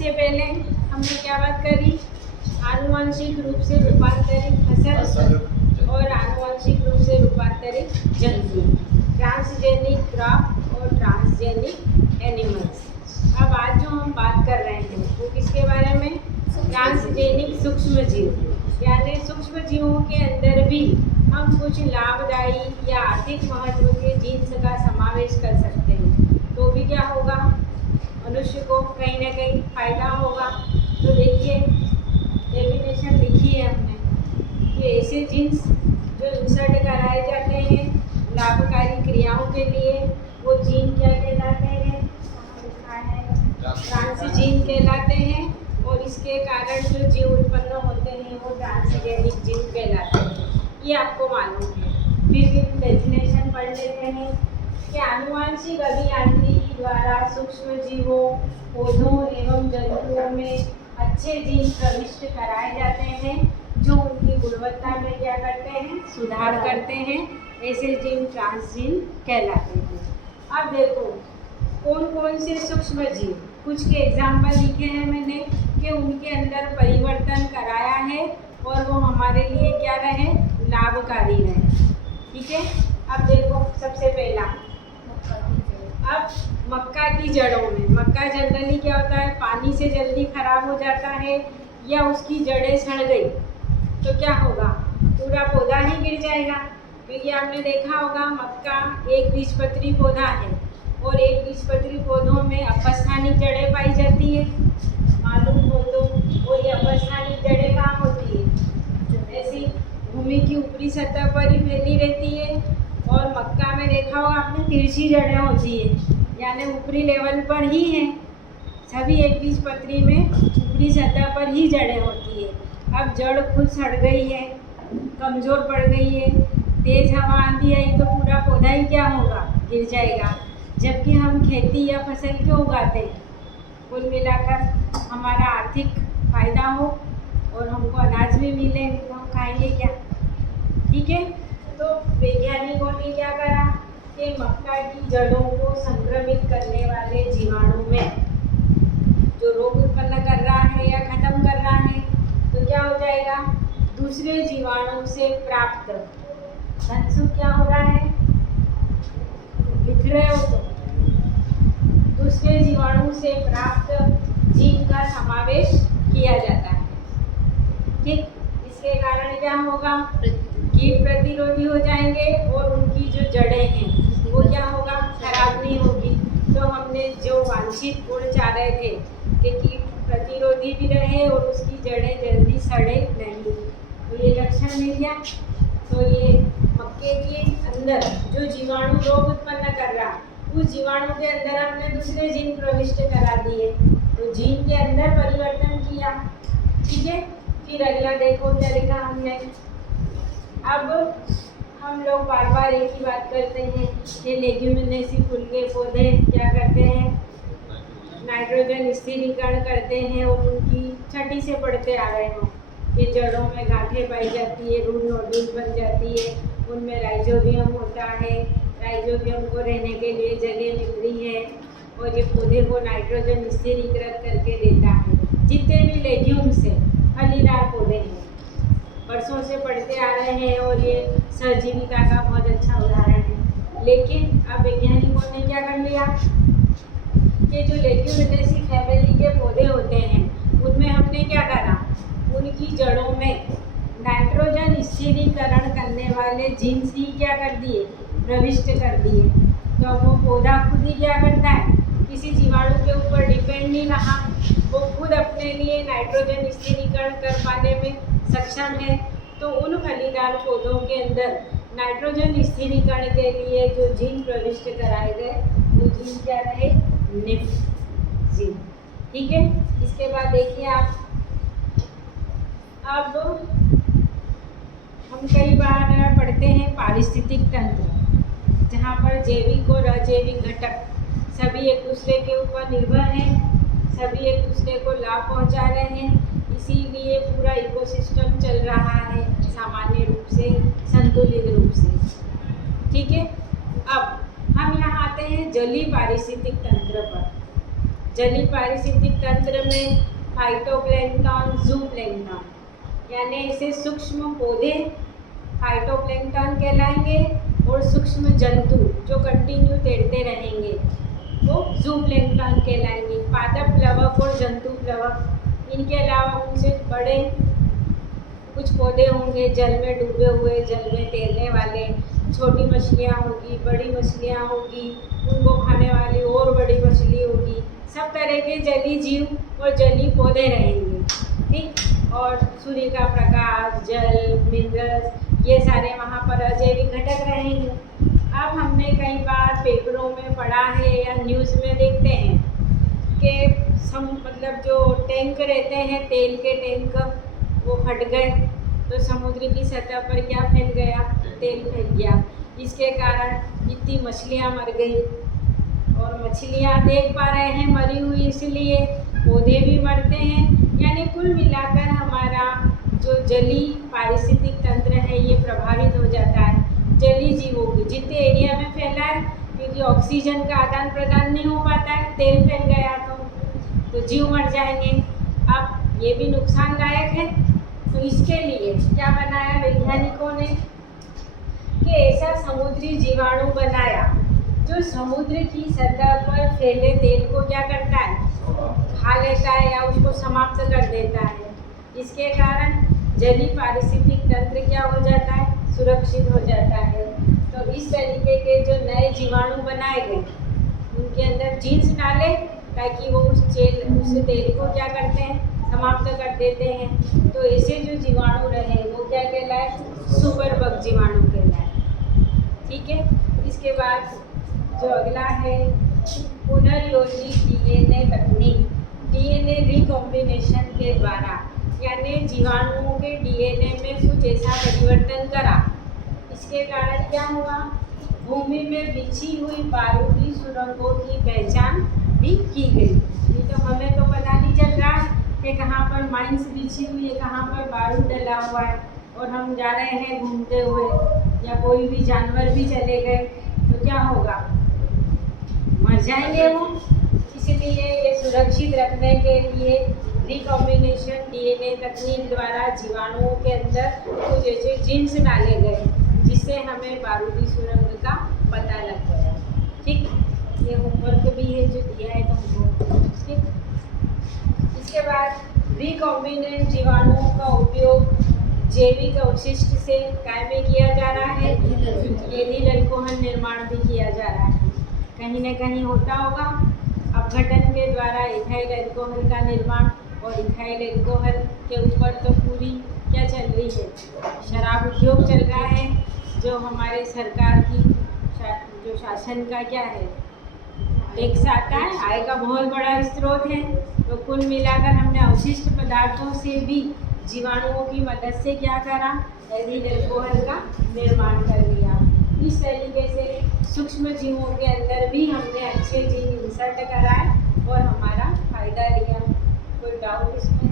इससे पहले हमने क्या बात करी? आनुवंशिक रूप से रूपांतरित फसल और आनुवंशिक रूप से रूपांतरित जंतु, ट्रांसजेनिक क्रॉप और ट्रांसजेनिक एनिमल्स। अब आज जो हम बात कर रहे हैं वो किसके बारे में? ट्रांसजेनिक सूक्ष्म जीव, यानी सूक्ष्म जीवों के अंदर भी हम कुछ लाभदायी या आर्थिक महत्व के जीन्स का समावेश कर सकते हैं, तो भी क्या होगा? मनुष्य को कहीं ना कहीं फायदा होगा। तो देखिए डेफिनेशन लिखी है हमने कि ऐसे जीन्स जो इंसर्ट कराए जाते हैं लाभकारी क्रियाओं के लिए, वो जीन क्या कहलाते हैं? लिखा है ट्रांसजीन कहलाते हैं, और इसके कारण जो जीव उत्पन्न होते हैं वो ट्रांसजेनिक जीन कहलाते हैं। ये आपको मालूम है। फिर भी डेफिनेशन पढ़ लेते हैं कि आनुवांशिक अभियांत्रिकी द्वारा सूक्ष्म जीवों, पौधों एवं जंतुओं में अच्छे जीन प्रविष्ट कराए जाते हैं जो उनकी गुणवत्ता में क्या करते हैं? सुधार करते हैं। ऐसे जीन ट्रांसजीन कहलाते हैं। अब देखो कौन कौन से सूक्ष्म जीव, कुछ के एग्जाम्पल लिखे हैं मैंने कि उनके अंदर परिवर्तन कराया है और वो हमारे लिए क्या रहे? लाभकारी रहे। ठीक है। अब देखो सबसे पहला, अब मक्का की जड़ों में, मक्का जनरली क्या होता है? पानी से जल्दी खराब हो जाता है या उसकी जड़ें सड़ गई तो क्या होगा? पूरा पौधा ही गिर जाएगा। क्योंकि आपने देखा होगा मक्का एक बीजपत्री पौधा है और एक बीजपत्री पौधों में अपस्थानिक जड़ें पाई जाती है, मालूम हो तो। और ये अपस्थानिक जड़ें कहाँ होती है? ऐसी भूमि की ऊपरी सतह पर ही फैली रहती है। और मक्का में देखा होगा आपने तिरछी जड़ें होती है, यानी ऊपरी लेवल पर ही है। सभी एक बीजपत्री में ऊपरी सतह पर ही जड़ें होती है। अब जड़ खुद सड़ गई है, कमज़ोर पड़ गई है, तेज़ हवा आंधी आई तो पूरा पौधा ही क्या होगा? गिर जाएगा। जबकि हम खेती या फसल क्यों उगाते हैं? कुल मिलाकर हमारा आर्थिक फ़ायदा हो और हमको अनाज भी मिले, तो हम खाएंगे क्या? ठीक है। तो वैज्ञानिकों ने क्या करा कि मक्का की जड़ों को संक्रमित करने वाले जीवाणु में जो रोग उत्पन्न कर रहा है या ख़त्म कर रहा है, तो क्या हो जाएगा? दूसरे जीवाणु से प्राप्त धनसु क्या हो रहा है? लिख रहे हो तो दूसरे जीवाणु से प्राप्त जीन का समावेश किया जाता है। ठीक। इसके कारण क्या होगा? कीट प्रतिरोधी हो जाएंगे और उनकी जो जड़ें हैं वो क्या होगा? खराब नहीं होगी। तो हमने जो वांछित गुण चाह रहे थे कि कीट प्रतिरोधी भी रहे और उसकी जड़ें जल्दी सड़े नहीं, तो ये लक्षण मिल गया। तो ये मक्के के अंदर जो जीवाणु रोग उत्पन्न कर रहा, उस जीवाणु के अंदर हमने दूसरे जीन प्रविष्ट करा दिए, तो जीन के अंदर परिवर्तन किया। ठीक है। फिर अगला देखो क्या लिखा हमने। अब हम लोग बार बार एक ही बात करते हैं कि लेग्यूमिनेसी फूल के पौधे क्या करते हैं? नाइट्रोजन स्थिरीकरण करते हैं और उनकी छठी से पढ़ते आ रहे हो कि जड़ों में गांठें पाई जाती है, रूट नोड्यूल बन जाती है, उनमें राइजोबियम होता है, राइजोबियम को रहने के लिए जगह मिल रही है और ये पौधे को नाइट्रोजन स्थिरीकृत करके देता है। जितने भी लेग्यूम्स हैं, फलीदार पौधे हैं, वर्षों से पढ़ते आ रहे हैं और ये सहजीविता का बहुत अच्छा उदाहरण है। लेकिन अब वैज्ञानिकों ने क्या कर लिया कि जो लेग्यूमिनेसी फैमिली के पौधे होते हैं उनमें हमने क्या करा? उनकी जड़ों में नाइट्रोजन स्थिरीकरण करने वाले जीन्स ही क्या कर दिए? प्रविष्ट कर दिए। तो अब वो पौधा खुद ही क्या करता है? किसी जीवाणु के ऊपर डिपेंड नहीं रहा, वो खुद अपने लिए नाइट्रोजन स्थिरीकरण कर पाने में सक्षम है। तो उन फलीदार पौधों के अंदर नाइट्रोजन स्थिरीकरण के लिए जो जीन प्रविष्ट कराए गए वो जीन क्या रहे? Nymph gene. ठीक है। इसके बाद देखिए आप, अब हम कई बार पढ़ते हैं पारिस्थितिक तंत्र, जहाँ पर जैविक और अजैविक घटक सभी एक दूसरे के ऊपर निर्भर हैं, सभी एक दूसरे को लाभ पहुँचा रहे हैं, इसीलिए पूरा इकोसिस्टम चल रहा है सामान्य रूप से, संतुलित रूप से। ठीक है। अब हम यहाँ आते हैं जलीय पारिस्थितिक तंत्र पर। जलीय पारिस्थितिक तंत्र में फाइटोप्लैंक्टन, जूप्लैंक्टन, यानी ऐसे सूक्ष्म पौधे फाइटोप्लैंक्टन कहलाएंगे और सूक्ष्म जंतु जो कंटिन्यू तैरते रहेंगे वो जूप्लैंक्टन कहलाएंगे। पादप प्लवक और जंतु प्लवक, इनके अलावा उनसे बड़े कुछ पौधे होंगे जल में डूबे हुए, जल में तैरने वाले। छोटी मछलियाँ होगी, बड़ी मछलियाँ होगी, उनको खाने वाली और बड़ी मछली होगी। सब तरह के जलीय जीव और जलीय पौधे रहेंगे, ठीक। और सूर्य का प्रकाश, जल, मिनरल्स, ये सारे वहाँ पर अजैविक घटक रहेंगे। अब हमने कई बार पेपरों में पढ़ा है या न्यूज़ में देखते हैं कि मतलब जो टैंक रहते हैं, तेल के टैंक, वो फट गए तो समुद्र की सतह पर क्या फैल गया? तेल फैल गया। इसके कारण इतनी मछलियाँ मर गई। और मछलियाँ देख पा रहे हैं मरी हुई, इसलिए पौधे भी मरते हैं। यानी कुल मिलाकर हमारा जो जलीय पारिस्थितिक तंत्र है ये प्रभावित हो जाता है। जलीय जीवों की जितने एरिया में फैला है, क्योंकि ऑक्सीजन का आदान प्रदान नहीं हो पाता है, तेल फैल गया तो जीव मर जाएंगे। अब ये भी नुकसानदायक है, तो इसके लिए क्या बनाया वैज्ञानिकों ने कि ऐसा समुद्री जीवाणु बनाया जो समुद्र की सतह पर फैले तेल को क्या करता है? खा लेता है या उसको समाप्त कर देता है। इसके कारण जलीय पारिस्थितिक तंत्र क्या हो जाता है? सुरक्षित हो जाता है। तो इस तरीके के जो नए जीवाणु बनाए गए, उनके अंदर जीन्स डाले ताकि वो उस तेल को क्या करते हैं? समाप्त कर देते हैं। तो ऐसे जो जीवाणु रहे वो क्या कहलाए? सुपर बग जीवाणु कहलाए, ठीक है। इसके बाद जो अगला है पुनर्योजी डीएनए तकनीक। डीएनए रिकॉम्बिनेशन के द्वारा, यानी जीवाणुओं के डीएनए में कुछ ऐसा परिवर्तन करा, इसके कारण क्या हुआ? भूमि में बिछी हुई बारूदी सुरंगों की पहचान भी की गई। ये तो हमें तो पता नहीं चल रहा कि कहाँ पर माइंस बिछी हुई है, कहाँ पर बारूद डला हुआ है, और हम जा रहे हैं घूमते हुए, या कोई भी जानवर भी चले गए तो क्या होगा? मर जाएंगे वो। इसलिए ये सुरक्षित रखने के लिए रिकॉम्बिनेशन डीएनए तकनीक द्वारा जीवाणुओं के अंदर कुछ ऐसे जीन्स डाले गए जिससे हमें बारूदी सुरंग का पता लग गया, ठीक। ये होमवर्क भी है जो दिया है तुमको, ठीक। इसके बाद रिकॉम्बिनेंट जीवाणुओं का उपयोग जैविक अवशिष्ट से काय में किया जा रहा है? एथिल अल्कोहल निर्माण भी किया जा रहा है। कहीं न कहीं होता होगा अपघटन के द्वारा इथाइल अल्कोहल का निर्माण, और इथाइल अल्कोहल के ऊपर तो पूरी क्या चल रही है? शराब उद्योग चल रहा है, जो हमारे सरकार की जो शासन का क्या है? टैक्स आता है, आय का बहुत बड़ा स्रोत है। तो कुल मिलाकर हमने अवशिष्ट पदार्थों से भी जीवाणुओं की मदद से क्या करा? एथिल अल्कोहल का निर्माण कर लिया। इस तरीके से सूक्ष्म जीवों के अंदर भी हमने अच्छे जीव इंसर्ट कराए और हमारा फायदा लिया। कोई डाउट इसमें?